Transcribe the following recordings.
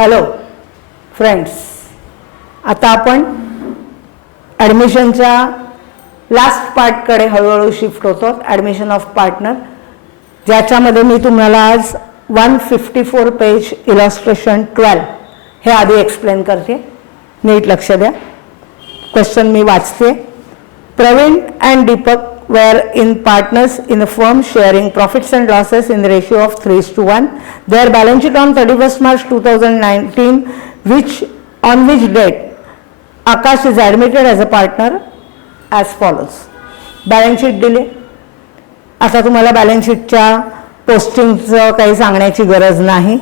Hello friends, आता आपण ॲडमिशनच्या लास्ट पार्टकडे हळूहळू शिफ्ट होतो. ॲडमिशन ऑफ पार्टनर, ज्याच्यामध्ये मी तुम्हाला आज 154 पेज इलॉस्ट्रेशन 12 हे आधी एक्सप्लेन करते. नीट लक्ष द्या. क्वेश्चन मी वाचते. Praveen and Deepak were in partners in a firm sharing profits and losses in the ratio of 3:1. Their balance sheet on 31st March 2019, on which date Akash is admitted as a partner as follows. Balance sheet दिले. आता तुम्हाला balance शीटच्या पोस्टिंगचं काही सांगण्याची गरज नाही.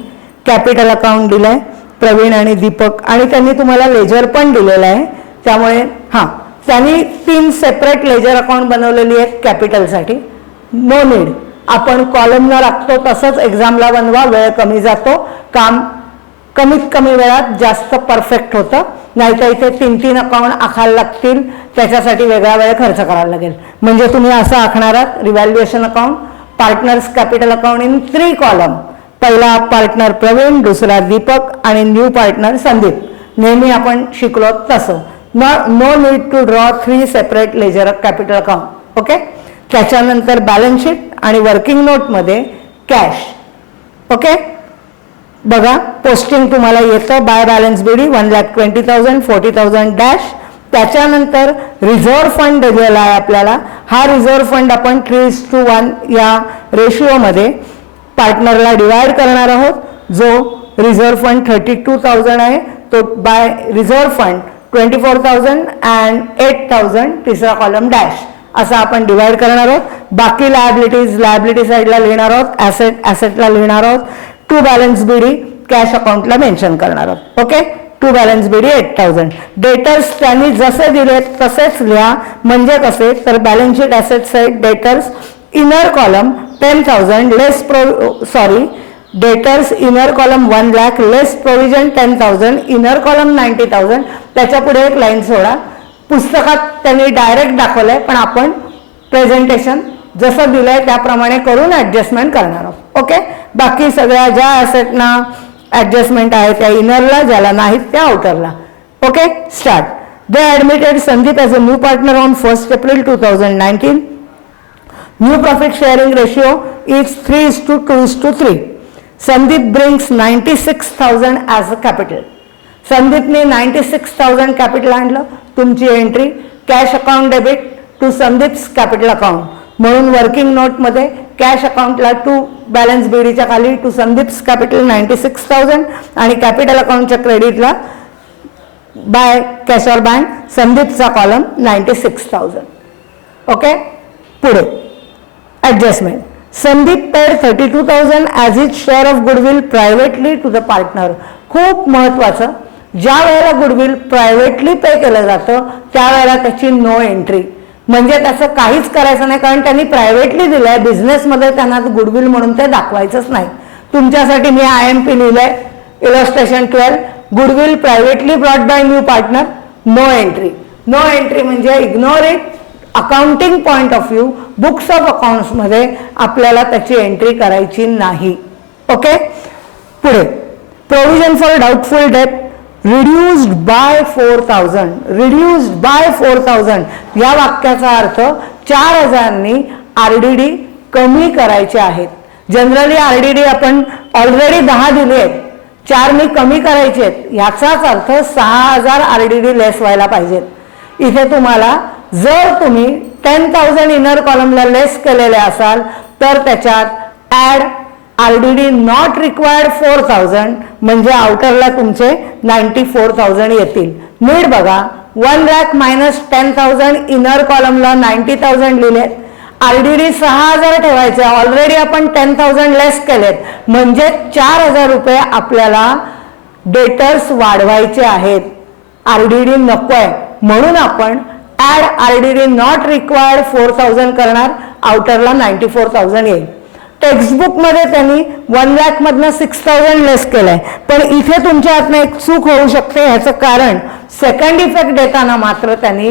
Capital account दिलं आहे प्रवीण आणि दीपक, आणि त्यांनी तुम्हाला लेजर पण दिलेलं आहे. त्यामुळे त्यांनी 3 सेपरेट लेजर अकाउंट बनवलेली आहेत कॅपिटलसाठी. नो नीड, आपण कॉलमला लागतो तसंच एक्झामला बनवा. वेळ कमी जातो, काम कमीत कमी वेळात जास्त परफेक्ट होतं. नाहीतर इथे 3 अकाउंट आखायला लागतील, त्याच्यासाठी वेगळा वेळ खर्च करावा लागेल. म्हणजे तुम्ही असं आखणार आहात revaluation account, partners capital account in 3 column. पहिला पार्टनर प्रवीण, दुसरा दीपक आणि न्यू पार्टनर संदीप. नेहमी आपण शिकलो तसं. No need to draw 3 separate ledger capital account. Okay. त्याच्यानंतर बॅलन्स शीट आणि वर्किंग नोटमध्ये कॅश. ओके. बघा, पोस्टिंग तुम्हाला येतं बाय बॅलन्स बीडी 1,20,000 40,000 डॅश. त्याच्यानंतर रिझर्व्ह फंड दिलेला आहे आपल्याला. हा रिझर्व्ह फंड आपण 3:1 या रेशिओमध्ये पार्टनरला डिवाइड करणार आहोत. जो रिझर्व्ह फंड 32,000 आहे तो बाय रिझर्व्ह फंड 24,000 अँड 8,000 तिसरा कॉलम डॅश असा आपण डिवाइड करणार आहोत. बाकी लायबिलिटी साईडला लिहिणार आहोत, ॲसेटला लिहिणार आहोत. टू बॅलन्स बीडी कॅश अकाउंटला मेन्शन करणार आहोत. Okay. To balance BD 8,000. Debtors त्यांनी जसे दिले तसेच लिहा. म्हणजे कसे तर balance sheet asset side debtors inner column 10,000 debtors inner column 1 lakh less provision 10,000 inner column 90,000. त्याच्या पुढे एक लाईन सोडा. पुस्तकात त्यांनी डायरेक्ट दाखवलंय, पण आपण प्रेझेंटेशन जसं दिलंय त्याप्रमाणे करून ऍडजस्टमेंट करणार आहोत. ओके. बाकी सगळ्या ज्या ॲसेटना ऍडजस्टमेंट आहे त्या इनरला, ज्याला नाहीत त्या आउटरला. Okay. Start. They admitted Sandeep as a new partner on 1 April 2019. New profit sharing ratio is 3:2:3. Sandeep brings 96,000 as a capital. संदीपने 96,000 कॅपिटल आणलं. तुमची entry cash account debit to Sandeep's capital account म्हणून वर्किंग नोटमध्ये कॅश अकाउंटला टू बॅलन्स बीडीच्या खाली to Sandeep's capital 96,000 आणि capital अकाउंटच्या क्रेडिटला बाय कॅश ऑर बँक संदीपचा कॉलम 96,000. ओके. पुढे adjustment. Sandeep paid 32,000 as his share of goodwill privately to the partner. खूप महत्वाचं, ज्या वेळेला गुडविल प्रायव्हेटली पे केलं जातं त्यावेळेला त्याची नो एंट्री. म्हणजे त्याचं काहीच करायचं नाही, कारण त्यांनी प्रायव्हेटली दिलंय. बिझनेसमध्ये त्यांना गुडविल म्हणून ते दाखवायचंच नाही. तुमच्यासाठी मी IMP लिहिलंय illustration 12. Goodwill privately brought by new partner, no entry. No entry म्हणजे ignore it. Accounting point of view books of अकाउंट्समध्ये आपल्याला त्याची एंट्री करायची नाही. ओके. पुढे provision for doubtful debt reduced by 4,000. Reduced by 4,000 या वाक्याचा अर्थ 4,000नी RDD कमी करायचे आहेत. जनरली RDD आपण ऑलरेडी 10 दिले आहेत, 4नी कमी करायचे आहेत. याचाच अर्थ 6,000 RDD लेस व्हायला पाहिजेत. इथे तुम्हाला जर तुम्ही 10,000 इनर कॉलमला लेस केलेले असाल तर त्याच्यात ॲड RDD नॉट रिक्वायर्ड 4,000 म्हणजे आउटरला तुमचे 94,000 येतील. नीट बघा. 1 लाख मायनस 10,000 इनर कॉलमला 90,000 लिहिलेत. RDD 6,000 ठेवायचे. ऑलरेडी आपण 10,000 लेस केलेत म्हणजे 4,000 रुपये आपल्याला डेटर्स वाढवायचे आहेत. RDD नकोय म्हणून आपण ॲड RDD नॉट रिक्वायर्ड 4,000 करणार. आउटरला 94,000 येईल. टेक्स्टबुकमध्ये त्यांनी 1 लाख मधनं 6,000 लेस केलंय, पण इथे तुमच्या हातनं एक चूक होऊ शकते. ह्याचं कारण सेकंड इफेक्ट देताना मात्र त्यांनी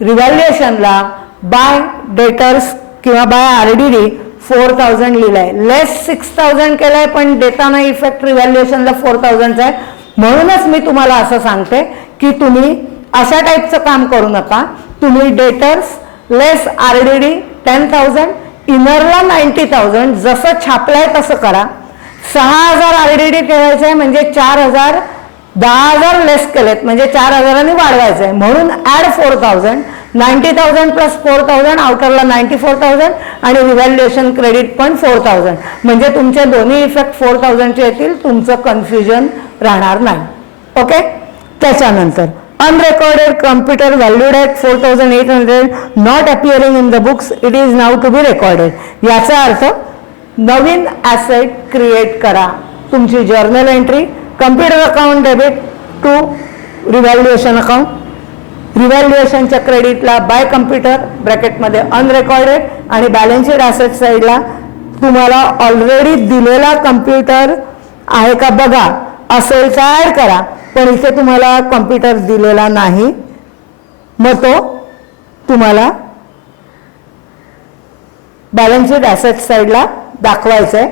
रिव्हॅल्युएशनला बाय डेटर्स किंवा बाय RDD 4000 लिहिलंय, लेस 6000 केलंय, पण देताना इफेक्ट रिव्हॅल्युएशनला 4000चा आहे. म्हणूनच मी तुम्हाला असं सांगते की तुम्ही अशा टाईपचं काम करू नका. तुम्ही डेटर्स लेस RDD 10,000, इनरला 90,000 जसं छापलंय तसं करा. 6000 RDD ठेवायचं आहे म्हणजे 4000, 10,000 लेस केलेत म्हणजे 4000 वाढवायचं आहे. म्हणून ऍड 4000, 90,000 प्लस 4000, आउटरला 94,000 आणि रिव्हॅल्युएशन क्रेडिट पण 4000. म्हणजे तुमचे दोन्ही इफेक्ट 4000चे येतील, तुमचं कन्फ्युजन राहणार नाही. ओके. त्याच्यानंतर unrecorded computer valued at 4,800 not appearing in the books, it is now to be recorded. याचा अर्थ नवीन ॲसेट क्रिएट करा. तुमची journal entry computer account debit to revaluation account, रिव्हॅल्युएशनच्या क्रेडिटला बाय कम्प्युटर ब्रॅकेटमध्ये अनरेकॉर्डेड आणि बॅलन्स शीट ॲसेट साईडला तुम्हाला ऑलरेडी दिलेला कम्प्युटर आहे का बघा, असेल तर ॲड करा. पण इथे तुम्हाला कम्प्युटर दिलेला नाही, मग तो तुम्हाला बॅलन्स शीट ॲसेट साईडला दाखवायचं आहे.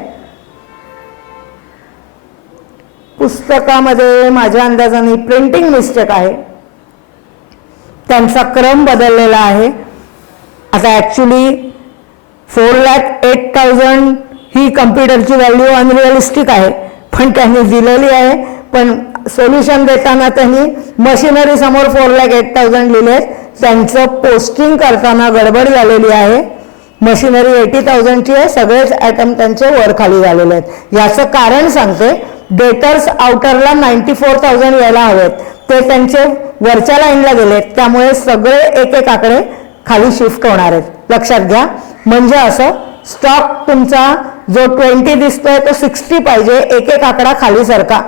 पुस्तकामध्ये माझ्या अंदाजाने प्रिंटिंग मिस्टेक आहे, त्यांचा क्रम बदललेला आहे. आता ॲक्च्युली 4,08,000 ही कम्प्युटरची व्हॅल्यू अनरिअलिस्टिक आहे, पण त्यांनी दिलेली आहे. पण सोल्युशन देताना त्यांनी मशिनरी समोर 4,08,000 लिहिले. त्यांचं पोस्टिंग करताना गडबड झालेली आहे. मशिनरी 80,000ची आहे, सगळेच आयटम त्यांचे वर खाली झालेले आहेत. याचं कारण सांगते, डेटर्स आउटरला 94,000 यायला हवेत, ते त्यांचे वरच्या लाईनला गेलेत, त्यामुळे सगळे एक एक आकडे खाली शिफ्ट होणार आहेत. लक्षात घ्या. म्हणजे असं स्टॉक तुमचा जो 20 दिसतोय तो 60 पाहिजे, एक एक आकडा खाली सरका,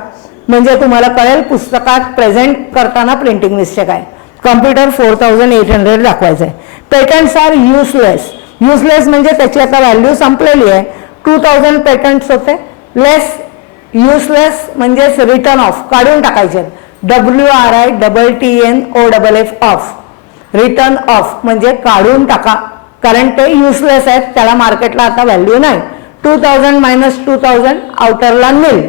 म्हणजे तुम्हाला कळेल पुस्तकात प्रेझेंट करताना प्रिंटिंग मिस्टेक आहे. कम्प्युटर 4,800 दाखवायचं आहे. Patents R useless. युजलेस म्हणजे त्याची आता व्हॅल्यू संपलेली आहे. 2,000 पेटंट्स होते. लेस युजलेस म्हणजेच रिटर्न ऑफ, काढून टाकायचे. WRITTNOFF ऑफ, रिटर्न ऑफ म्हणजे काढून टाका, कारण ते युजलेस आहेत, त्याला मार्केटला आता व्हॅल्यू नाही. 2,000 मायनस 2,000 आउटरला नील,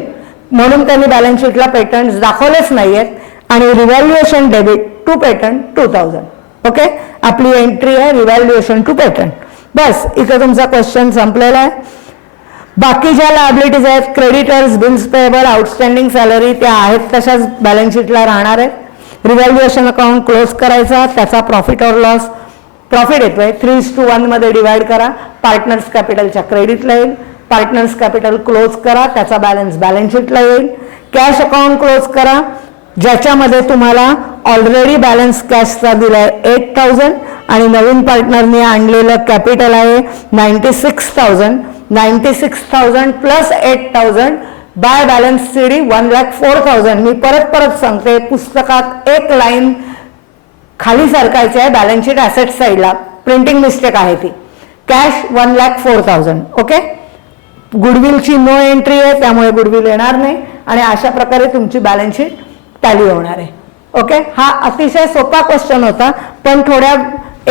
म्हणून त्यांनी बॅलन्स शीटला पेटंट्स दाखवलेच नाहीयेत. आणि revaluation debit to patent 2,000. Okay. आपली एंट्री आहे रिव्हॅल्युएशन टू पेटंट. बस इथे तुमचा क्वेश्चन संपलेला आहे. बाकी ज्या लायबिलिटीज आहेत, creditors, bills payable, outstanding salary, त्या आहेत तशाच बॅलन्स शीटला राहणार आहेत. रिव्हॅल्युएशन अकाउंट क्लोज करायचा, त्याचा प्रॉफिट और लॉस, प्रॉफिट येतोय 3:1 मध्ये डिवाइड करा, पार्टनर्स कॅपिटलच्या क्रेडिटला येईल. पार्टनर्स कॅपिटल क्लोज करा, त्याचा बॅलन्स बॅलन्स शीटला येईल. कॅश अकाउंट क्लोज करा, ज्याच्यामध्ये तुम्हाला ऑलरेडी बॅलन्स कॅशचा दिलाय 8,000 आणि नवीन पार्टनरने आणलेलं कॅपिटल आहे 96,000. 96,000 प्लस 8,000 बाय बॅलन्स CD 1,04,000. मी परत सांगते, पुस्तकात एक लाईन खाली सरकायची आहे बॅलन्स शीट ॲसेट साईडला, प्रिंटिंग मिस्टेक आहे ती. कॅश 1,04,000. ओके. गुडविलची नो एंट्री आहे, त्यामुळे गुडविल येणार नाही आणि अशा प्रकारे तुमची बॅलन्स शीट टॅली होणार आहे. ओके. हा अतिशय सोपा क्वेश्चन होता, पण थोड्या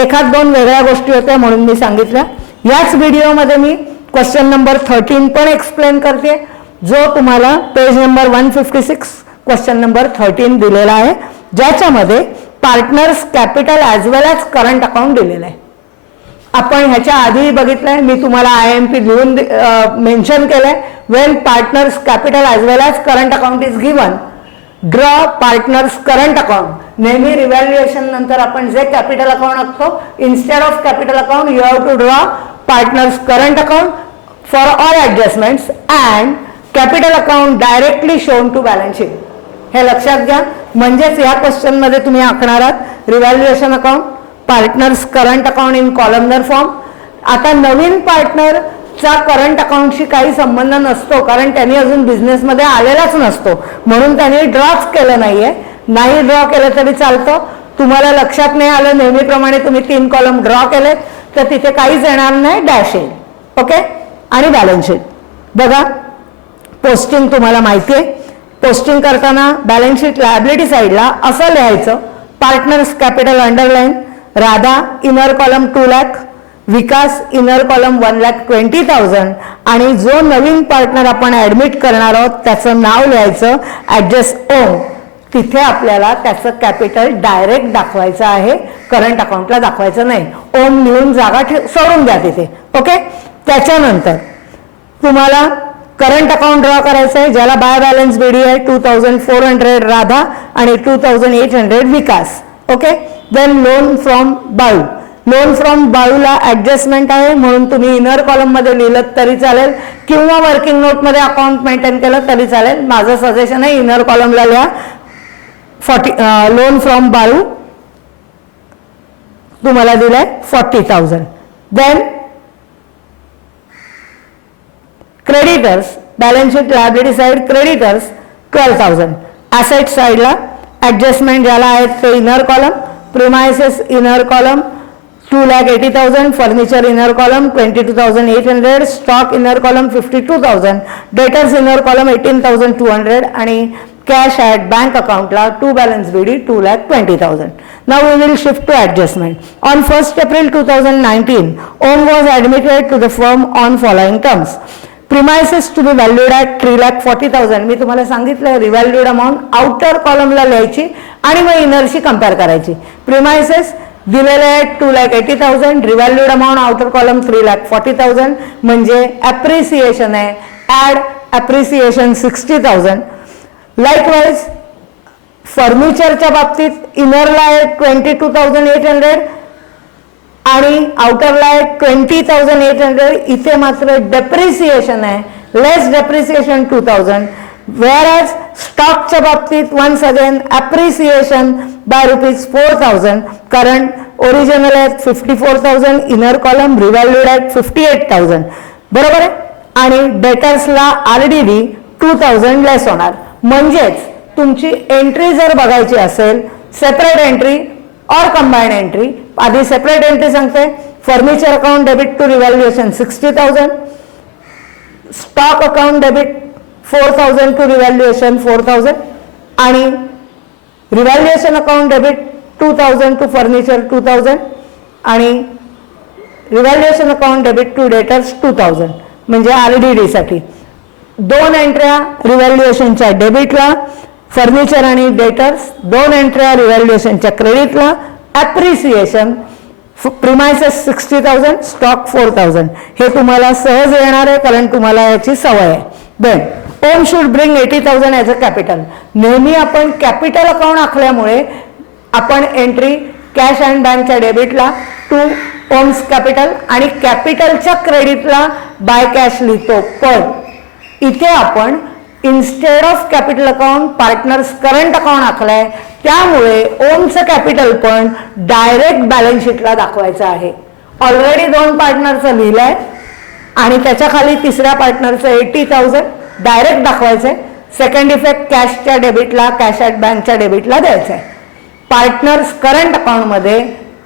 एखाद दोन वेगळ्या गोष्टी होत्या म्हणून मी सांगितल्या. याच व्हिडिओमध्ये मी क्वेश्चन नंबर 13 पण एक्सप्लेन करते, जो तुम्हाला पेज नंबर 156 क्वेश्चन नंबर 13 दिलेला आहे, ज्याच्यामध्ये partners capital as well as current account दिलेलं आहे. आपण ह्याच्या आधी बघितलंय, मी तुम्हाला IMP लिहून मेन्शन केलंय. When partners capital as well as current account is given, draw partners current account. नेहमी रिव्हॅल्युएशन नंतर आपण जे कॅपिटल अकाउंट असतो, instead of capital account you have to draw partners current account for all adjustments and capital account directly shown to balance sheet. हे लक्षात घ्या. म्हणजेच या क्वेश्चन मध्ये तुम्ही आखणार आहात revaluation account, partners current account in columnar form. आता नवीन पार्टनरचा करंट अकाउंटशी काही संबंध नसतो, कारण त्यांनी अजून बिझनेसमध्ये आलेलाच नसतो, म्हणून त्यांनी ड्रॉच केलं नाहीये. नाही ड्रॉ केलं तरी चालतं. तुम्हाला लक्षात नाही आलं, नेहमीप्रमाणे तुम्ही 3 कॉलम ड्रॉ केलेत तर तिथे काहीच येणार नाही, डॅश येईल. ओके. आणि बॅलन्स शीट बघा. पोस्टिंग तुम्हाला माहिती आहे. पोस्टिंग करताना बॅलन्स शीट लायबिलिटी साईडला असं लिहायचं, partners capital underline, Radha inner column 2 lakh, Vikas inner column 1,20,000 आणि जो नवीन पार्टनर आपण ऍडमिट करणार आहोत त्याचं नाव लिहायचं ऍडजस्ट ओम. तिथे आपल्याला त्याचं कॅपिटल डायरेक्ट दाखवायचं आहे, करंट अकाउंटला दाखवायचं नाही. ओम लिहून जागा सोडून द्या तिथे. ओके. त्याच्यानंतर तुम्हाला करंट अकाउंट ड्रॉ करायचं आहे ज्याला बाय बॅलन्स बीडी आहे 2,400 राधा आणि 2,800 Vikas. Okay. Then loan from Balu. Loan from बाळूला ऍडजस्टमेंट आहे म्हणून तुम्ही इनर कॉलम मध्ये लिहिलं तरी चालेल किंवा वर्किंग नोट मध्ये अकाउंट मेंटेन केलं तरी चालेल. माझं सजेशन आहे इनर कॉलमला लिहा 40 लोन फ्रॉम बाळू तुम्हाला दिलंय 40,000. Then creditors balance sheet liability side creditors 12,000. Asset साइडला ऍडजस्टमेंट ज्याला आहेत ते inner column. Premises inner column 2,80,000. Furniture inner column 22,800. Stock inner column 52,000. Debtors inner column 18,200 आणि कॅश ॲट बँक अकाउंटला to balance BD 2,20,000. Now we will shift to adjustment. On 1st April 2019, OM was admitted to the firm on following terms. Premises to be valued at 3,40,000. मी तुम्हाला सांगितलं रिव्हॅल्यूड amount outer कॉलमला लिहायची आणि मग इनरशी compare करायची. Premises दिलेले आहेत 2,80,000. रिव्हॅल्यूड amount outer column 3,40,000 म्हणजे appreciation आहे. Add appreciation 60,000. लाईकवाईज फर्निचरच्या बाबतीत इनरला आहे 22,800 आणि आउटरला आहे 20,800. इथे मात्र डेप्रिसिएशन आहे लेस डेप्रिसिएशन 2,000. whereas स्टॉकच्या बाबतीत वन्स अगेन ॲप्रिसिएशन बाय ₹4,000 कारण ओरिजिनल आहेत 54,000 इनर कॉलम रिव्हॅल्यूड आहेत 58,000. बरोबर आहे. आणि डेटर्सला RDD 2,000 लेस होणार. म्हणजेच तुमची एंट्री जर बघायची असेल सेपरेट एंट्री और कंबाइंड एंट्री. आधी सेपरेट एंट्री सांगते. Furniture account debit to revaluation 60,000. Stock account debit 4,000 to revaluation 4,000 आणि revaluation account debit 2,000 to furniture 2,000 आणि revaluation account debit to debtors 2,000 म्हणजे RDD साठी 2 एंट्र्या रिव्हॅल्युएशनच्या डेबिटला. फर्निचर आणि डेटर्स 2 एंट्र्या रिव्हॅल्युएशनच्या क्रेडिटला. Appreciation premises 60,000 stock 4,000. हे तुम्हाला सहज येणार आहे कारण तुम्हाला याची सवय आहे. Then Om should bring 80,000 as a capital. नेहमी आपण कॅपिटल अकाउंट आखल्यामुळे आपण एंट्री कॅश अँड बँकच्या डेबिटला टू ओम्स कॅपिटल आणि कॅपिटलच्या क्रेडिटला बाय कॅश लिहितो. पण इथे आपण instead of capital account partners current account आखलाय त्यामुळे ओमचं कॅपिटल पण डायरेक्ट बॅलन्स शीटला दाखवायचं आहे. ऑलरेडी 2 पार्टनरचं लिहिलंय आणि त्याच्या खाली तिसऱ्या पार्टनरचं 80,000 डायरेक्ट दाखवायचंय. सेकंड इफेक्ट कॅशच्या डेबिटला कॅश ॲट बँकच्या डेबिटला द्यायचं आहे. पार्टनर्स करंट अकाउंटमध्ये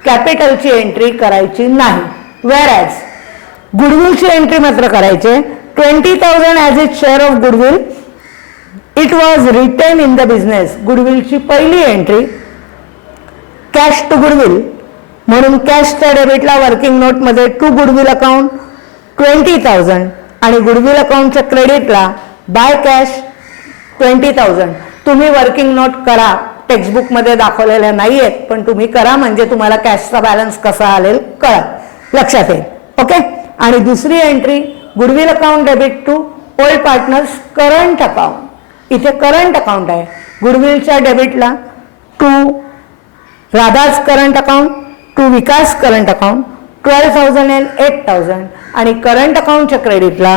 कॅपिटलची एंट्री करायची नाही. वेअरॅज गुडविलची एंट्री मात्र करायची. 20,000 as it share of goodwill. It was retain in the business. गुडविलची पहिली एंट्री कॅश टू गुडविल म्हणून कॅशच्या डेबिटला वर्किंग नोटमध्ये टू गुडविल अकाउंट 20,000 आणि गुडविल अकाउंटच्या क्रेडिटला बाय कॅश 20,000. तुम्ही वर्किंग नोट करा. टेक्स्टबुकमध्ये दाखवलेल्या नाही आहेत पण तुम्ही करा म्हणजे तुम्हाला कॅशचा बॅलन्स कसा आलेल कळा लक्षात येईल. ओके. आणि दुसरी entry goodwill account debit to old partners current account. इथे करंट अकाउंट आहे. गुडविलच्या डेबिटला to Radha's current account to Vikas current account 12,000 and 8,000 आणि करंट अकाउंटच्या क्रेडिटला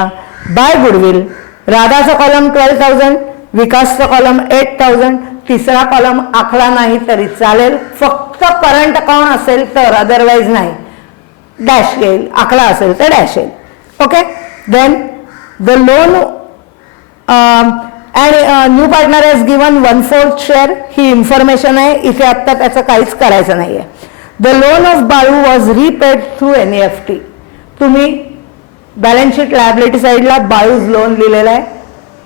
बाय गुडविल राधाचा कॉलम 12,000 विकासचा कॉलम 8,000. तिसरा कॉलम आखला नाही तरी चालेल फक्त करंट अकाउंट असेल तर अदरवाईज नाही. डॅश येईल. आखला असेल तर डॅश येईल. Okay. Then the loan and new partner has given 1/4 share. ही इन्फॉर्मेशन आहे. इथे आत्ता त्याचं काहीच करायचं नाही आहे. The loan of Balu was repaid through NEFT. तुम्ही बॅलन्स शीट लायबिलिटी साईडला बाळूज लोन लिहिलेलं आहे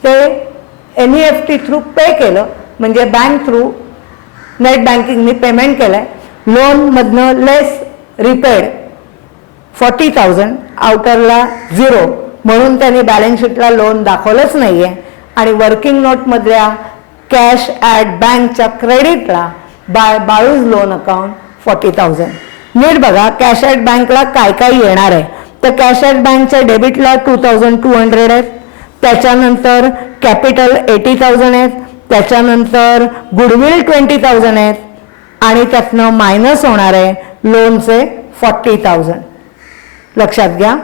ते NEFT थ्रू पे केलं म्हणजे बँक थ्रू नेट बँकिंगनी पेमेंट केलंय. लोन मधनं लेस रिपेड 40,000, आउटरला 0, म्हणून त्यांनी बॅलन्स शीटला लोन दाखवलंच नाही आहे. आणि वर्किंग नोटमधल्या कॅश ॲट बँकच्या क्रेडिटला बाय बाळूज लोन अकाउंट 40,000. नीट बघा कॅश ॲट बँकला काय काय येणार आहे. तर कॅश ॲट बँकच्या डेबिटला 2,200 आहेत, त्याच्यानंतर कॅपिटल 80,000 आहेत, त्याच्यानंतर गुडविल 20,000 आहेत आणि त्यातनं मायनस होणार आहे लोनचे 40,000. लक्षात घ्या,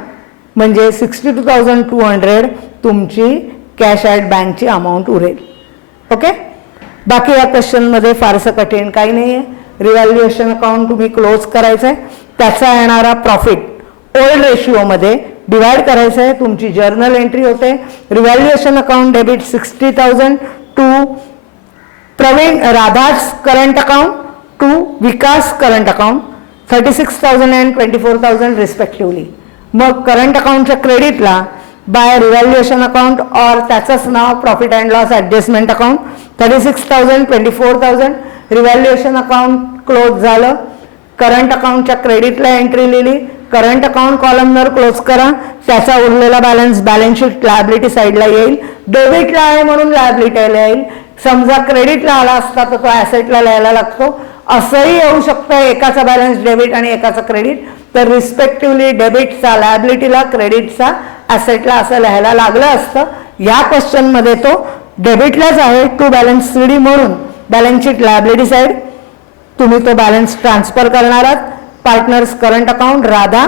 म्हणजे 62,200 तुमची कॅश ॲट बँकची अमाऊंट उरेल. ओके, बाकी या क्वेश्चनमध्ये फारसं कठीण काही नाही आहे. रिव्हॅल्युएशन अकाउंट तुम्ही क्लोज करायचं आहे, त्याचा येणारा प्रॉफिट ओल्ड रेशिओमध्ये डिवाइड करायचं आहे. तुमची जर्नल एंट्री होते revaluation account debit 60,000 to Praveen Radha's current account to Vikas current account 36,000 and 24,000 respectively. मग करंट अकाउंटच्या क्रेडिटला बाय रिव्हॅल्युएशन अकाउंट और त्याचंच नाव profit and loss adjustment account 36,000 24,000. Revaluation account close झालं, करंट अकाउंटच्या क्रेडिटला एंट्री लिहिली, करंट अकाउंट कॉलमवर क्लोज करा, त्याचा उरलेला बॅलन्स बॅलन्स शीट लायबिलिटी साईडला येईल. डेबिटला आहे म्हणून लायबिलिटीला येईल. समजा क्रेडिटला आला असता तर तो ॲसेटला लिहायला लागतो. असंही येऊ शकतं एकाचा बॅलन्स डेबिट आणि एकाचा क्रेडिट, तर रिस्पेक्टिव्हली डेबिटचा लायबिलिटीला क्रेडिटचा ॲसेटला असं लिहायला लागलं असतं. या क्वेश्चनमध्ये तो डेबिटलाच आहे टू बॅलन्स सीडी म्हणून बॅलन्स शीट लायबिलिटी साईड तुम्ही तो बॅलन्स ट्रान्सफर करणार आहात. पार्टनर्स करंट अकाउंट राधा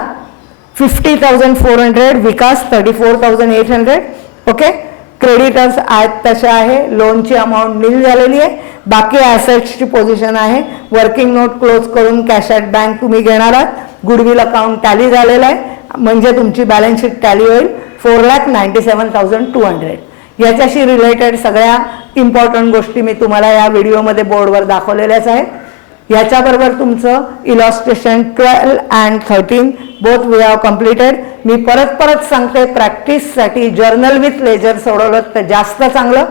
50,400, विकास 34,800. ओके, क्रेडिटर्स आहेत तसे आहे, लोनची अमाऊंट नील झालेली आहे, बाकी ॲसेट्सची पोझिशन आहे. वर्किंग नोट क्लोज करून कॅश ॲट बँक तुम्ही घेणार आहात. गुडविल अकाउंट टॅली झालेलं आहे, म्हणजे तुमची बॅलन्स शीट टॅली होईल 4,97,200. याच्याशी रिलेटेड सगळ्या इम्पॉर्टंट गोष्टी मी तुम्हाला या व्हिडिओमध्ये बोर्डवर दाखवलेल्याच आहेत. याच्याबरोबर तुमचं illustration 12 and 13 both we have completed. मी परत सांगते, प्रॅक्टिससाठी जर्नल विथ लेजर सोडवलं तर जास्त चांगलं.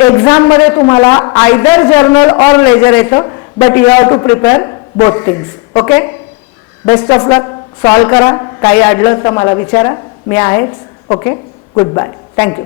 एक्झाममध्ये तुम्हाला आयदर जर्नल और लेजर येतं, but you have to prepare both things. Okay, best of luck. Solve करा, काही अडलं तर मला विचारा, मी आहेच. Okay, good bye, thank you.